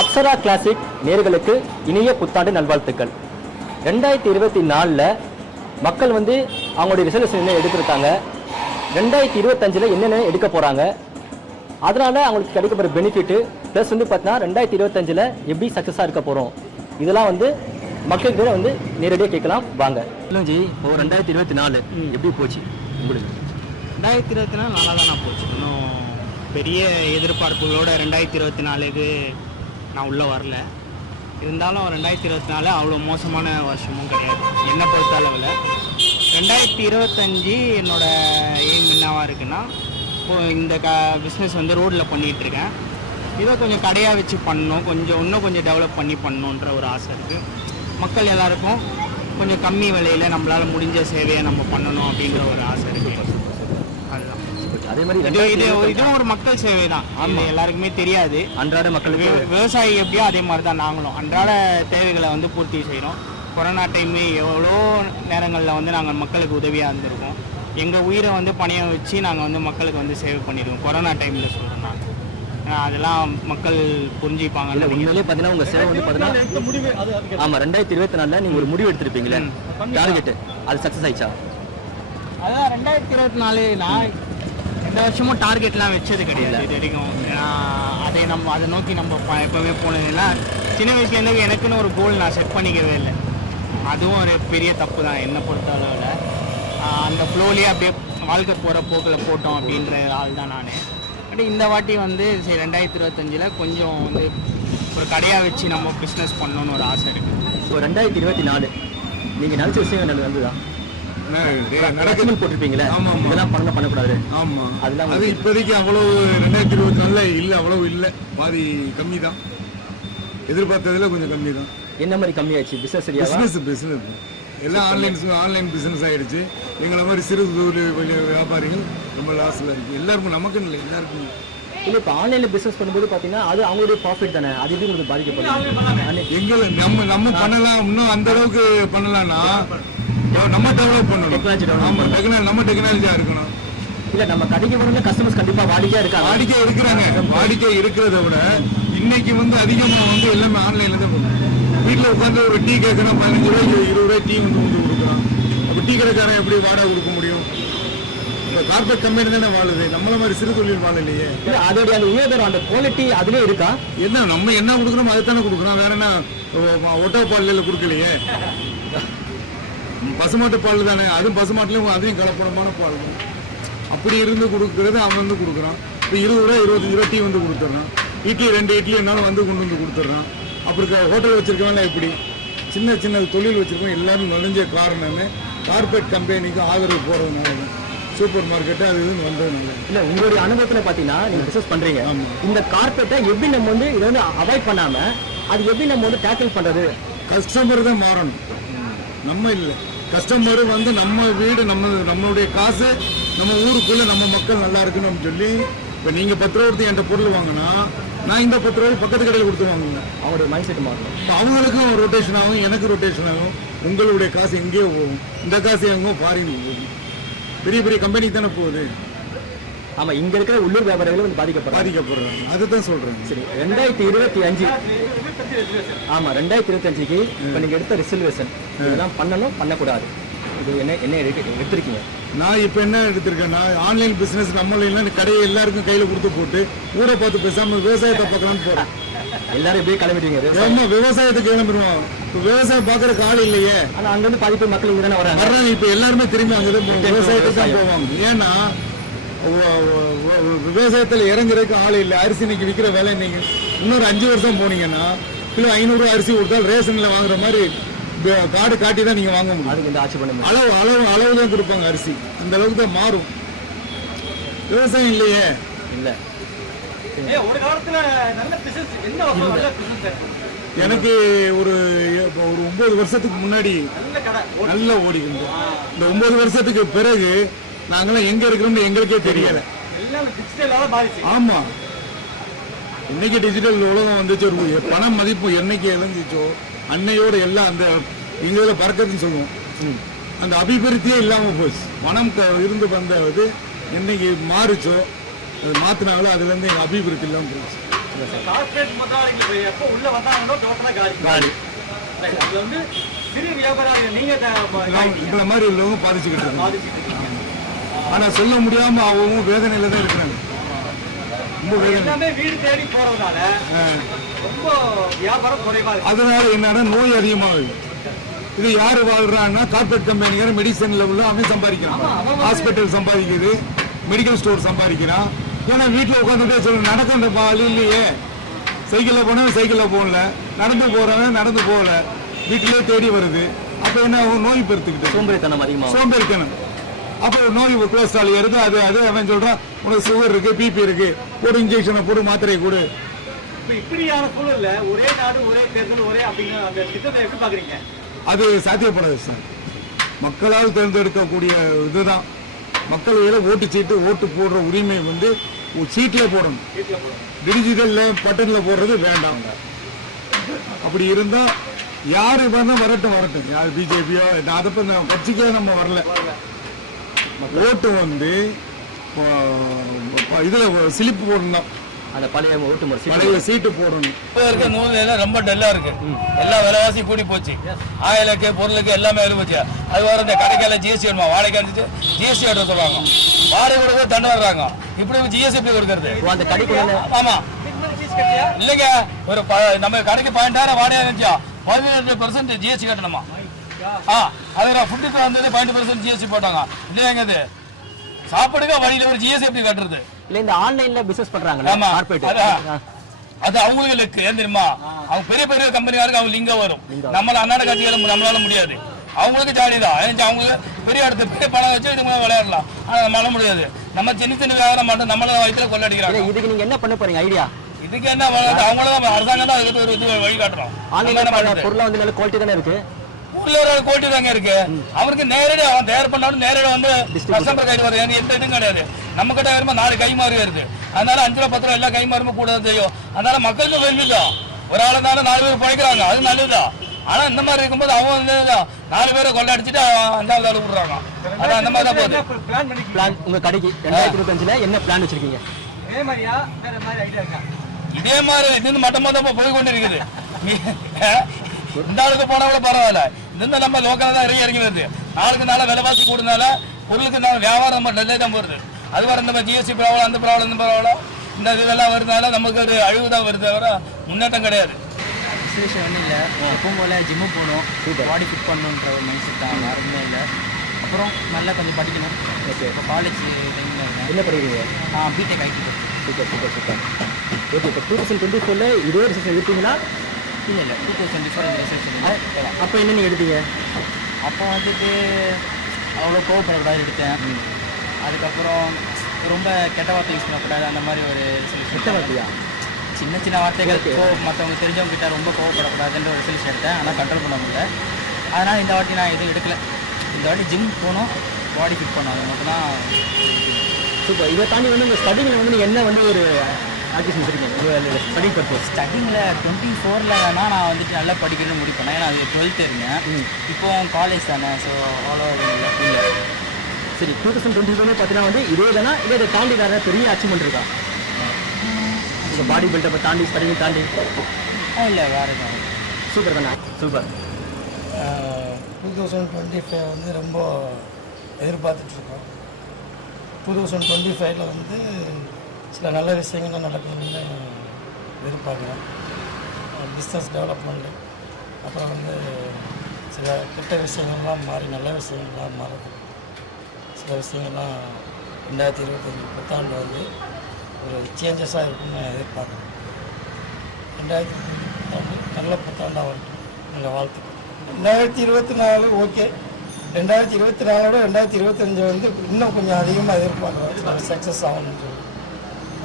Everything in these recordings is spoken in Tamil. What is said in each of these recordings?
அப்சரா கிளாசிக் நேர்களுக்கு இனிய புத்தாண்டு நல்வாழ்த்துக்கள். ரெண்டாயிரத்தி இருபத்தி நாலில் மக்கள் வந்து அவங்களுடைய ரிசல்யூஷன் என்ன எடுத்திருக்காங்க? ரெண்டாயிரத்தி இருபத்தஞ்சில் என்னென்ன எடுக்க போகிறாங்க அதனால அவங்களுக்கு கிடைக்க போகிற பெனிஃபிட்டு ப்ளஸ் வந்து பார்த்தீங்கன்னா ரெண்டாயிரத்தி இருபத்தஞ்சில் எப்படி சக்ஸஸாக இருக்க போகிறோம் இதெல்லாம் வந்து மக்கள்கிட்ட வந்து நேரடியாக கேட்கலாம். வாங்க. இல்லைஜி இப்போ ரெண்டாயிரத்தி இருபத்தி நாலு எப்படி போச்சு? உங்களுக்கு ரெண்டாயிரத்தி இருபத்தி நாலு நல்லா தானே போச்சு. இன்னும் பெரிய எதிர்பார்ப்புகளோட ரெண்டாயிரத்தி இருபத்தி நாலுக்கு நான் உள்ளே வரல. இருந்தாலும் ரெண்டாயிரத்தி இருபத்தி நாலு அவ்வளோ மோசமான வருஷமும் கிடையாது. என்னை பொறுத்த அளவில். ரெண்டாயிரத்தி இருபத்தஞ்சி என்னோடய எய்ம் என்னவாக இருக்குன்னா இப்போ இந்த க பிஸ்னஸ் வந்து ரோட்டில் பண்ணிகிட்டு இருக்கேன் இதை கொஞ்சம் கடையாக வச்சு பண்ணணும். கொஞ்சம் இன்னும் கொஞ்சம் டெவலப் பண்ணி பண்ணணுன்ற ஒரு ஆசை இருக்குது மக்கள் எல்லாருக்கும் கொஞ்சம் கம்மி விலையில் நம்மளால் முடிஞ்ச சேவையை நம்ம பண்ணணும் அப்படிங்கிற ஒரு ஆசை இருக்குது அதே மாதிரி இது இதுவும் ஒரு மக்கள் சேவை தான் இது எல்லாருக்குமே தெரியாது. அன்றாட மக்களுக்கு விவசாயி எப்படியோ அதே மாதிரி தான் நாங்களும். அன்றாட தேவைகளை வந்து பூர்த்தி செய்கிறோம் கொரோனா டைமு எவ்வளோ நேரங்களில் வந்து நாங்கள் மக்களுக்கு உதவியாக இருந்திருக்கோம். எங்கள் உயிரை வந்து பணியம் வச்சு நாங்கள் வந்து மக்களுக்கு வந்து சேவை பண்ணியிருக்கோம் கொரோனா டைமில் சொல்கிறேன் நான். அதெல்லாம் மக்கள் இல்ல புரிஞ்சுப்பாங்க உண்மையிலேயே பாத்தீங்கன்னா உங்க சேவை வந்து பாத்தீங்கன்னா ஆமா ரெண்டாயிரத்தி இருபத்தி நாலுல நீங்க ஒரு முடிவு எடுத்திருப்பீங்களே டார்கெட் அது சக்சஸ் ஆயிடுச்சா? அதான் ரெண்டாயிரத்தி இருபத்தி நாலு நான் இந்த வருஷமும் டார்கெட்லாம் வச்சது கிடையாது. இது வரைக்கும். ஏன்னா அதை நம்ம அதை நோக்கி நம்ம ப- எப்பவுமே போனதில்லை சின்ன வயசுலேருந்து எனக்குன்னு ஒரு கோல் நான் செட் பண்ணிக்கவே இல்லை. அதுவும் ஒரு பெரிய தப்பு தான். என்னை பொறுத்த அளவில் அந்த ஃப்ளோலேயே அப்படியே வாழ்க்கை போகிற போக்கில் போட்டோம் அப்படின்ற ஆள் தான் நான். பட் இந்த வாட்டி வந்து சரி ரெண்டாயிரத்தி இருபத்தஞ்சில் கொஞ்சம் வந்து ஒரு கடையாக வச்சு நம்ம பிஸ்னஸ் பண்ணணும்னு ஒரு ஆசை இருக்குது ஸோ ரெண்டாயிரத்தி இருபத்தி நாலு. நீங்க நினைச்ச விஷயம் நடந்ததா நடக்குது நடக்குது. போட்டிருப்பீங்களே? ஆமா. இதெல்லாம் பண்ண பண்ணக்கூடாது ஆமா. அதெல்லாம் அது இப்போதைக்கு அவ்வளவு ரெண்டாயிரத்தி இருபத்தி நாலுல இல்ல அவ்வளவு இல்ல. பாதி கம்மி தான் எதிர்பார்த்ததுல கொஞ்சம் கம்மி தான் என்ன மாதிரி கம்மியாச்சு? பிசினஸ் பிசினஸ் பிசினஸ் எல்லாம் ஆன்லைன் ஆன்லைன் பிசினஸ் ஆயிடுச்சு. எங்களை மாதிரி சிறு தொழில் வியாபாரிகள் ரொம்ப லாஸ்ல இருக்கு. எல்லாருக்கும் நமக்குன்னு இல்லை எல்லாருக்கும். இல்ல இப்ப ஆன்லைன்ல பிசினஸ் பண்ணும்போது பாத்தீங்கன்னா அது அவங்களுடைய ப்ராஃபிட் தானே. அது எப்படி உங்களுக்கு பாதிக்கப்படும்? எங்களை நம்ம நம்ம பண்ணலாம். இன்னும் அந்த அளவுக்கு பண்ணலாம்னா நம்ம டெவலப் பண்ணணும். Develop ஆமா டெக்னாலஜி நம்ம டெக்னாலஜியா இருக்கணும். இல்ல நம்ம கடைக்கு போறவங்க கஸ்டமர்ஸ் கண்டிப்பா வாடிக்கையா இருக்காங்க. வாடிக்கை இருக்கிறாங்க. வாடிக்கை இருக்கிறத விட இன்னைக்கு வந்து அதிகமா வந்து எல்லாமே ஆன்லைன்ல தான் பண்ணுறோம் வீட்டில் உட்காந்து ஒரு டீ கேட்கணும் பதினஞ்சு ரூபாய்க்கு இருபது ரூபாய் டீ வந்து கொண்டு கொடுக்குறோம். அப்போ டீ கடைக்காரன் எப்படி வாடகை கொடுக்க முடியும்? கார்பரேட் கம்பெனி தானே வாழுது? நம்மள மாதிரி சிறு தொழில் வாழலையே. அதோடைய அந்த உயர்தரம் அந்த குவாலிட்டி அதுலயே இருக்கா? என்ன நம்ம என்ன கொடுக்குறோமோ அதை தானே கொடுக்குறோம். வேற என்ன ஒட்டோ பாலில் கொடுக்கலையே? பசுமாட்டு பால் தானே. அதுவும் பசுமாட்டுலையும் அதையும் கலப்படமான பால். அப்படி இருந்து கொடுக்கறது அவன் வந்து கொடுக்குறான். இப்போ இருபது ரூபா இருபத்தஞ்சு ரூபா டீ வந்து கொடுத்துட்றான். இட்லி ரெண்டு இட்லி என்னாலும் வந்து கொண்டு வந்து கொடுத்துட்றான். அப்படி க- ஹோட்டல் வச்சிருக்கவன்ல எப்படி? சின்ன சின்ன தொழில் வச்சிருக்கவங்க எல்லாரும் நுழைஞ்ச காரணமே கார்பரேட் கம்பெனிக்கு ஆதரவு போகிறதுனால தான் சூப்பர் மார்க்கெட்டு அது இதுன்னு வந்ததுனால இல்ல உங்களுடைய அனுபவத்துல பாத்தீங்கன்னா நீங்க பிசினஸ் பண்றீங்க. ஆமா. இந்த கார்பெட்டை எப்படி நம்ம வந்து இதை வந்து அவாய்ட் பண்ணாம அது எப்படி நம்ம வந்து டேக்கிள் பண்றது? கஸ்டமர் தான் மாறணும். நம்ம இல்லை. கஸ்டமர் வந்து நம்ம வீடு நம்ம நம்மளுடைய காசு நம்ம ஊருக்குள்ள நம்ம மக்கள் நல்லா இருக்கணும்னு சொல்லி இப்போ நீங்கள் பத்து ரூபா கொடுத்து என்கிட்ட பொருள் வாங்கினா நான் இந்த பத்து ரூபாய் பக்கத்து கடையில் கொடுத்து வாங்குவேன். அவங்களோட மைண்ட் செட் மாறணும். இப்போ அவங்களுக்கும் ரொட்டேஷன் ஆகும் எனக்கு ரொட்டேஷன் ஆகும். உங்களுடைய காசு எங்கேயோ போகும். இந்த காசு எங்கோ ஃபாரின் போகும். பெரிய பெரிய கம்பெனிக்கு தானே போகுது. ஆமா இங்க இருக்கிற உள்ளூர் வியாபாரிகள் வந்து பாதிக்கப்படுறாங்க. பாதிக்கப்படுறாங்க. அதுதான் சொல்கிறேன் சரி ரெண்டாயிரத்தி இருபத்தி அஞ்சு. ஆமா ரெண்டாயிரத்தி இருபத்தி அஞ்சுக்கு இப்ப நீங்க எடுத்த ரிசர்வேஷன் இதெல்லாம் பண்ணணும் பண்ணக்கூடாது. இது என்ன என்ன எடுத்திருக்கீங்க? நான் இப்போ என்ன எடுத்திருக்கேன்னா ஆன்லைன் பிஸ்னஸ் நம்மள கடையை எல்லாருக்கும் கையில் கொடுத்து போட்டு ஊரை பார்த்து பேசாமல் விவசாயத்தை பார்க்கலான்னு போகிறேன் எல்லாரும் இப்படியே கிளம்பிட்டீங்க. விவசாயத்துக்கு கிளம்பிடுவோம் விவசாயம் பார்க்கறதுக்கு ஆள் இல்லையே. ஆனா அங்க இருந்து பாதி பேர் மக்கள் இங்க தானே வராங்க. வர்றாங்க இப்போ எல்லாருமே திரும்பி அங்கே விவசாயத்துக்கு தான் போவாங்க. ஏன்னா விவசாயத்தில் இறங்குறதுக்கு ஆள் இல்லை. அரிசி இன்னைக்கு விற்கிற விலை இன்னைக்கு இன்னொரு அஞ்சு வருஷம் போனீங்கன்னா கிலோ ஐநூறு அரிசி கொடுத்தால் ரேஷனில் வாங்குற மாதிரி கார்டு காட்டி தான் நீங்கள் வாங்க முடியும். ஆட்சி பண்ண அளவு அளவு அளவு தான் கொடுப்பாங்க அரிசி. அந்த அளவுக்கு தான் மாறும். விவசாயம் இல்லையே. இல்ல. ஒரு காலத்துல நல்ல பிசினஸ் என்ன வகையான நல்ல பிசினஸ் எனக்கு ஒரு ஒரு ஒன்பது வருஷத்துக்கு முன்னாடி நல்ல கடை. நல்லா ஓடிக்கிட்டு இந்த ஒன்பது வருஷத்துக்கு பிறகு நாங்களாம் எங்க இருக்கிறோம்னு எங்களுக்கே தெரியல. ஆமா. இன்னைக்கு டிஜிட்டல் உலகம் வந்துச்சு. ஒரு பண மதிப்பு என்னைக்கு இழந்துச்சோ அன்னையோட எல்லாம் அந்த எங்க இதில் பறக்கத்துன்னு சொல்லுவோம். அந்த அபிவிருத்தியே இல்லாம போச்சு. பணம் இருந்து வந்த இது என்னைக்கு மாறுச்சோ. அது மாத்தினாலும் அதுல இருந்து எங்க அபிவிருத்தி இல்லாம போச்சு. கார்பரேட் முதலாளிகள் எப்போ உள்ள வந்தாங்களோ டோட்டலா காலி. காலி. Right. அதுல வந்து சிறு வியாபாரிகள் நீங்க த- இதெல்லாம் இந்த மாதிரி உள்ளவங்க பாதிச்சுக்கிட்டு இருக்காங்க. பாதிச்சுட்டு இருக்கீங்க. ஆனா சொல்ல முடியாம அவங்க வேதனையில தான் இருக்கிறாங்க. ரொம்ப வேதனை. வீடு தேடி ரொம்ப வியாபாரம் குறைவா இருக்கு. அதனால என்னன்னா நோய் அதிகமாகுது. இது யாரு வாழ்றான்னா கார்பரேட் கம்பெனிக்கார மெடிசன்ல உள்ள அவன் சம்பாதிக்கிறான். ஹாஸ்பிட்டல் சம்பாதிக்குது மெடிக்கல் ஸ்டோர் சம்பாதிக்கிறான். ஏன்னா வீட்டில் உட்காந்துட்டே சொல்ல நடக்க அந்த வழி இல்லையே. சைக்கிளில் போனவன் சைக்கிளில் போகல. நடந்து போறவன் நடந்து போகல. வீட்டிலே தேடி வருது. அப்போ என்ன? நோய் பெருத்துக்கிட்டு சோம்பேறித்தனம் அதிகமாகும். சோம்பேறித்தனம். அப்போ நோய் கொலஸ்ட்ரால் ஏறுது அது அது அவன் சொல்றான் உனக்கு சுகர் இருக்கு பிபி இருக்கு. ஒரு இன்ஜெக்ஷனை போடு மாத்திரையை கொடு. இப்ப இப்படியான சூழல்ல ஒரே நாடு ஒரே தேர்தல் ஒரே அப்படிங்கிற அந்த திட்டத்தை எப்படி பாக்குறீங்க? அது சாத்தியப்படாது சார். மக்களால் தேர்ந்தெடுக்கக்கூடிய இதுதான். மக்கள் வேலை ஓட்டு சீட்டு ஓட்டு போடுற உரிமை வந்து சீட்டில் போடணும். டிஜிட்டல்ல பட்டன்ல போடுறது வேண்டாம். அப்படி இருந்தா யாரு வேணா வரட்டும் வரட்டும். யார் பிஜேபியோ அதை நம்ம கட்சிக்கே நம்ம வரல. ஓட்டு வந்து இதுல சிலிப்பு போடணும் அந்த பழைய ஓட்டு முறை பழைய சீட்டு போடணும். இப்போ இருக்க நூல் ரொம்ப டல்லா இருக்கு. எல்லா விலைவாசி கூடி போச்சு. ஆயிலுக்கு பொருளுக்கு எல்லாமே விலை போச்சு அது வர இந்த கடைக்கால ஜிஎஸ்டி வேணுமா? வாடகை அடிச்சுட்டு ஜிஎஸ்டி எடுத்து சொல்லுவாங்க. வாடகை கொடுக்க தண்டு வர்றாங்க. இப்படி ஜிஎஸ்டி எப்படி கொடுக்கறது. அந்த ஆமா. இல்லைங்க. ஒரு ப- நம்ம கடைக்கு பதினெட்டாயிரம் வாடகை இருந்துச்சா? பதினெட்டு பர்சன்ட் ஜிஎஸ்டி கட்டணுமா? ஆ அது ஃபுட்டுக்கு வந்தது பதினெட்டு பர்சன்ட் ஜிஎஸ்டி போட்டாங்க. இல்லையாங்க இது. சாப்பாடுக்கு வழியில ஒரு ஜிஎஸ்டி எப்படி கட்டுறது? இல்ல இந்த ஆன்லைன்ல பிசினஸ் பண்றாங்கல்ல ஆமா. கார்பரேட். அது அவங்களுக்கு ஏன் தெரியுமா? அவங்க பெரிய பெரிய கம்பெனிக்காருக்கு அவங்க லிங்க வரும். நம்மள அன்னாட கட்சிகளை நம்மளால முடியாது. அவங்களுக்கு ஜாலி தான். ஏன்னா அவங்களுக்கு பெரிய இடத்து பெரிய பணம் வச்சு இது விளையாடலாம். ஆனா நம்மளால முடியாது. நம்ம சின்ன சின்ன வியாபாரம் மட்டும் நம்மள வயிற்றுல கொள்ளடிக்கிறாங்க. இதுக்கு நீங்க என்ன பண்ண போறீங்க? ஐடியா இதுக்கு என்ன அவங்கள தான் அரசாங்கம் தான் அதுக்கு ஒரு இது வழி காட்டுறோம். நம்ம ஆன்லைன்ல என்ன பண்றது? பொருளா வந்து நல்ல குவாலிட்டி தானே இருக்கு? ஊர்ல ஒரு கோட்டி தாங்க இருக்கு. அவனுக்கு நேரடி அவன் தயார் பண்ணாலும் நேரடி வந்து கஸ்டமர் கையில் வருது எந்த இதுவும் கிடையாது. நம்ம கிட்ட வரும்போது நாலு கை மாறி வருது. அதனால அஞ்சு ரூபா பத்து ரூபா எல்லாம் கை மாறும்போது கூட செய்யும். அதனால மக்களுக்கு வெல்விதான் ஒரு ஆளுனால நாலு பேர் பிழைக்கிறாங்க. அது நல்லதுதான். ஆனா இந்த மாதிரி இருக்கும்போது அவன் வந்து நாலு பேரை அவன் அஞ்சாவது ஆளு விடுறாங்க அது அந்த மாதிரி தான் போகுது. பிளான் பண்ணி பிளான் உங்க கடைக்கு ரெண்டாயிரத்தி இருபத்தஞ்சுல என்ன பிளான் வச்சிருக்கீங்க? இதே மாதிரியா? வேற மாதிரி ஐடியா இருக்கா? இதே மாதிரி இது மட்டமா தான் போய் கொண்டு இருக்குது நீ- இந்த ஆளுக்கு போனா கூட பரவாயில்ல. இந்த நம்ம லோக்கல் தான் இறங்கி இறங்கி வருது நாளுக்கு நாள விலைவாசி கூடுனால பொருளுக்கு நாள் வியாபாரம் நம்ம நல்லே தான் வருது அது வர இந்த ஜிஎஸ்டி ப்ராப்ளம் அந்த ப்ராப்ளம் இந்த ப்ராப்ளம் இந்த இதெல்லாம் வருதுனால நமக்கு ஒரு அழிவு தான் வருது தவிர முன்னேற்றம் கிடையாது. விசேஷம் ஒன்றும் இல்லை. எப்பவும் போல் ஜிம்மு போகணும். பாடி ஃபிட் பண்ணணுன்ற ஒரு மைண்ட் செட் தான் வேறுமே இல்லை. அப்புறம் நல்லா கொஞ்சம் படிக்கணும். ஓகே இப்போ காலேஜ் டைமில் இருக்கேன் என்ன படிக்கிறீங்க? BTech IT super super super okay இப்போ டூ தௌசண்ட் டுவெண்ட்டி ஃபோரில் இதே ரிசல்ட் எடுத்தீங்களா? இல்லை இல்லை. டூ தௌசண்ட் ஃபோர் ரிசல்ட் இல்லை அப்போ என்ன நீங்கள் எடுத்தீங்க? அப்போ வந்துட்டு அவ்வளோ கோவப்படக்கூடாது எடுத்தேன். அதுக்கப்புறம் ரொம்ப கெட்ட வார்த்தை யூஸ் பண்ணக்கூடாது. அந்த மாதிரி ஒரு கிட்ட வார்த்தையா? சின்ன சின்ன வார்த்தைகள். கோ மற்றவங்க தெரிஞ்சவங்க கிட்ட ரொம்ப கோவப்படக்கூடாதுன்ற ஒரு ரிசல்ட் எடுத்தேன் ஆனால் கண்ட்ரோல் பண்ண முடியல. அதனால் இந்த வாட்டி நான் எதுவும் எடுக்கல. இந்த வாட்டி ஜிம் போகணும் பாடி ஃபிட் பண்ணணும் அது மட்டும்தான் சூப்பர் இதை தாண்டி வந்து இந்த ஸ்டடிங்கில் வந்து நீங்கள் என்ன வந்து ஒரு ஆக்டிவேஷன் வச்சுருக்கீங்க? ஸ்டடிங் பர்பஸ் ஸ்டார்டிங்கில் டுவெண்ட்டி ஃபோரில் வேணால் நான் வந்துட்டு நல்லா படிக்கணும்னு முடிவு பண்ணேன். ஏன்னா அது டுவெல்த் இருந்தேன். இப்போ காலேஜ் தானே ஸோ அவ்வளோ இல்லை. சரி டூ தௌசண்ட் டுவெண்ட்டி ஃபோர் பார்த்தீங்கன்னா வந்து இதே தானே? இதை தாண்டி வேறு பெரிய அச்சீவ்மெண்ட் இருக்கா? உங்கள் பாடி பில்டப்பை தாண்டி ஸ்டடிங்கை தாண்டி? இல்லை வேறு சூப்பர் தானே? Super two thousand twenty five வந்து ரொம்ப எதிர்பார்த்துட்ருக்கோம். டூ தௌசண்ட் டுவெண்ட்டி ஃபைவ்ல வந்து சில நல்ல விஷயங்கள்லாம் நடக்கணும்னு எதிர்பார்க்குறேன் பிஸ்னஸ் டெவலப்மெண்ட்டு அப்புறம் வந்து சில கெட்ட விஷயங்கள்லாம் மாறி நல்ல விஷயங்கள்லாம் மாறுது. சில விஷயங்கள்லாம் ரெண்டாயிரத்தி இருபத்தஞ்சி புத்தாண்டு வந்து ஒரு சேஞ்சஸாக இருக்கும்னு நான் எதிர்பார்க்குறேன். ரெண்டாயிரத்தி புத்தாண்டு நல்ல புத்தாண்டாக வரட்டும். எங்கள் வாழ்த்துக்கள் ரெண்டாயிரத்தி இருபத்தி நாலு ஓகே ரெண்டாயிரத்தி இருபத்தி நாலோட ரெண்டாயிரத்தி இருபத்தஞ்சு வந்து இன்னும் கொஞ்சம் அதிகமாக எதிர்பார்க்குறேன். சக்ஸஸ் ஆகணும்னு சொல்லி.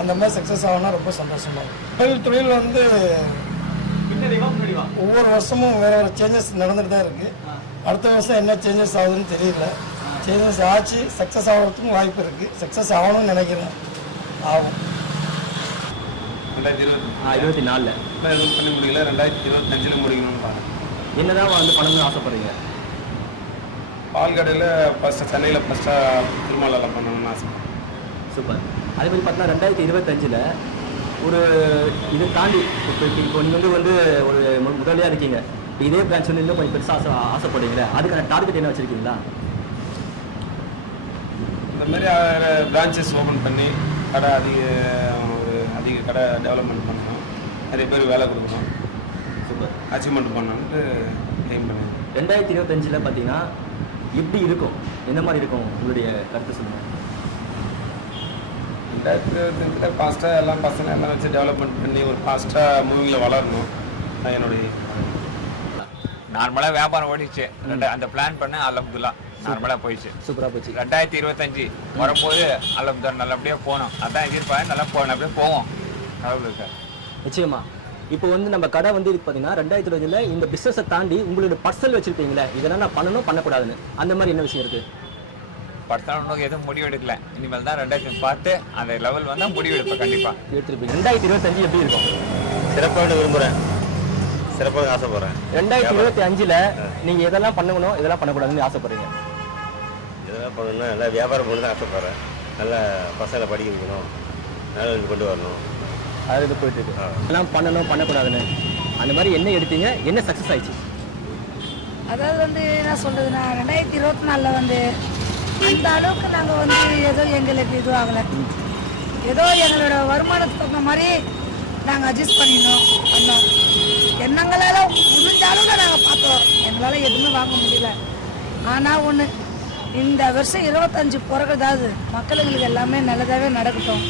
அந்த மாதிரி சக்ஸஸ் ஆகணும்னா ரொம்ப சந்தோஷமாக இருக்கும். தொழில் தொழில் வந்து ஒவ்வொரு வருஷமும் வேறு வேறு சேஞ்சஸ் நடந்துட்டு தான் இருக்குது அடுத்த வருஷம் என்ன சேஞ்சஸ் ஆகுதுன்னு தெரியல. சேஞ்சஸ் ஆச்சு சக்ஸஸ் ஆகிறதுக்கும் வாய்ப்பு இருக்குது சக்ஸஸ் ஆகணும்னு நினைக்கிறேன். ஆகும். ரெண்டாயிரத்தி இருபத்தி ஆ இருபத்தி நாலில். இப்போ எதுவும் பண்ணி முடியல ரெண்டாயிரத்தி இருபத்தஞ்சில் முடிக்கணும்னு பாருங்க என்னதான் வந்து பண்ணணும்னு ஆசைப்படுறீங்க? பால் கடையில் ஃபஸ்ட்டு சென்னையில் ஃபஸ்ட்டாக திருமலாவில் பண்ணணும்னு ஆசை. சூப்பர். அதே மாதிரி பார்த்தீங்கன்னா ரெண்டாயிரத்தி இருபத்தஞ்சில் ஒரு இது தாண்டி இப்போ இப்போ நீங்கள் வந்து வந்து ஒரு மு- முதலியா இருக்கீங்க. இதே பிரான்ச் வந்து இன்னும் கொஞ்சம் பெருசாக ஆசை ஆசைப்படுறீங்களே அதுக்கான டார்கெட் என்ன வச்சிருக்கீங்களா? இந்த மாதிரி பிரான்ச்சஸ் ஓப்பன் பண்ணி கடை அதிக ஒரு அதிக கடை டெவலப்மெண்ட் பண்ணணும். நிறைய பேர் வேலை கொடுக்கணும். சூப்பர். அச்சீவ்மெண்ட் பண்ணணுன்ட்டு எய்ம் பண்ணி ரெண்டாயிரத்தி இருபத்தஞ்சில் பார்த்தீங்கன்னா எப்படி இருக்கும்? எந்த மாதிரி இருக்கும்? உங்களுடைய கருத்து சொல்லுங்கள் ரெண்டாயிரத்தி இருபத்தஞ்சில் ஃபாஸ்ட்டாக எல்லாம் பசங்க எல்லாம் வச்சு டெவலப்மெண்ட் பண்ணி ஒரு ஃபாஸ்ட்டாக மூவிங்கில் வளரணும். என்னுடைய நார்மலாக வியாபாரம் ஓடிச்சு அந்த பிளான் பண்ண அலமதுல்லா. நார்மலாக போயிடுச்சு. சூப்பராக போச்சு. ரெண்டாயிரத்தி இருபத்தஞ்சு வரும்போது அலமதுல்லா நல்லபடியாக போகணும் அதான் எதிர்பார்த்து நல்லா போ நல்லபடியாக போவோம். கடவுளுக்கு நிச்சயமா. இப்போ வந்து நம்ம கடை வந்து இது பார்த்தீங்கன்னா ரெண்டாயிரத்தி இருபதுல இந்த பிஸ்னஸை தாண்டி உங்களுடைய பர்சனல் வச்சிருப்பீங்களே இதெல்லாம் நான் பண்ணணும் பண்ணக்கூடாதுன்னு. அந்த மாதிரி என்ன விஷயம் இருக்கு? பர்சனல் எதுவும் முடிவு எடுக்கல. இனிமேல் தான் ரெண்டாயிரத்தி பார்த்து அந்த லெவல் வந்தால் முடிவு எடுப்பேன் கண்டிப்பாக எடுத்துருப்பீங்க. ரெண்டாயிரத்தி இருபத்தஞ்சு எப்படி இருக்கும்? சிறப்பாக விரும்புகிறேன் சிறப்பாக ஆசைப்படுறேன். ரெண்டாயிரத்தி இருபத்தி அஞ்சுல நீங்க எதெல்லாம் பண்ணணும் இதெல்லாம் பண்ணக்கூடாதுன்னு ஆசைப்படுறீங்க. இதெல்லாம் பண்ணணும்னா நல்லா வியாபாரம் பண்ணி தான் ஆசைப்படுறேன். நல்லா பசங்களை படிக்க வைக்கணும். நல்லா கொண்டு வரணும். அது இது போயிட்டு இருக்கு. இதெல்லாம் பண்ணணும் பண்ணக்கூடாதுன்னு. அந்த மாதிரி என்ன எடுத்தீங்க? என்ன சக்ஸஸ் ஆயிடுச்சு? அதாவது வந்து என்ன சொல்றதுன்னா ரெண்டாயிரத்தி இருபத்தி நாலில் வந்து அந்த அளவுக்கு நாங்கள் வந்து ஏதோ எங்களுக்கு இது ஆகலை. ஏதோ எங்களோட வருமானத்துக்கு தகுந்த மாதிரி நாங்கள் அட்ஜஸ்ட் பண்ணினோம் பண்ணோம். எண்ணங்களால் முடிஞ்ச அளவுக்கு நாங்கள் பார்த்தோம். எங்களால் எதுவுமே வாங்க முடியல. ஆனால் ஒன்று இந்த வருஷம் இருபத்தஞ்சு பிறகுதாவது மக்களுங்களுக்கு எல்லாமே நல்லதாகவே நடக்கட்டும்.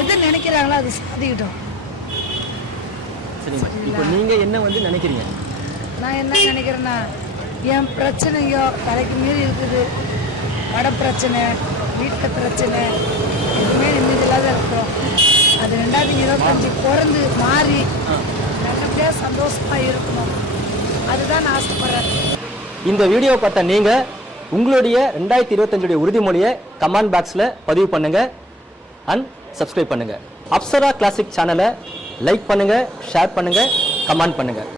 எது நினைக்கிறாங்களோ அது சாதிக்கட்டும். சரிங்க இப்போ நீங்க என்ன வந்து நினைக்கிறீங்க? நான் என்ன நினைக்கிறேன்னா என் பிரச்சனையோ தலைக்கு மீறி இருக்குது. வட பிரச்சனை வீட்டு பிரச்சனை எதுவுமே நிம்மதி இல்லாத இருக்கிறோம். அது ரெண்டாயிரத்தி இருபத்தஞ்சி பிறந்து மாறி நல்லபடியாக சந்தோஷமாக இருக்கணும். அதுதான் நான் ஆசைப்படுறேன். இந்த வீடியோ பார்த்த நீங்க உங்களுடைய ரெண்டாயிரத்தி இருபத்தஞ்சுடைய உறுதிமொழியை கமெண்ட் பாக்ஸில் பதிவு பண்ணுங்கள் அண்ட் சப்ஸ்கிரைப் பண்ணுங்கள் அப்சரா கிளாசிக் சேனலை லைக் பண்ணுங்கள் ஷேர் பண்ணுங்கள் கமெண்ட் பண்ணுங்கள்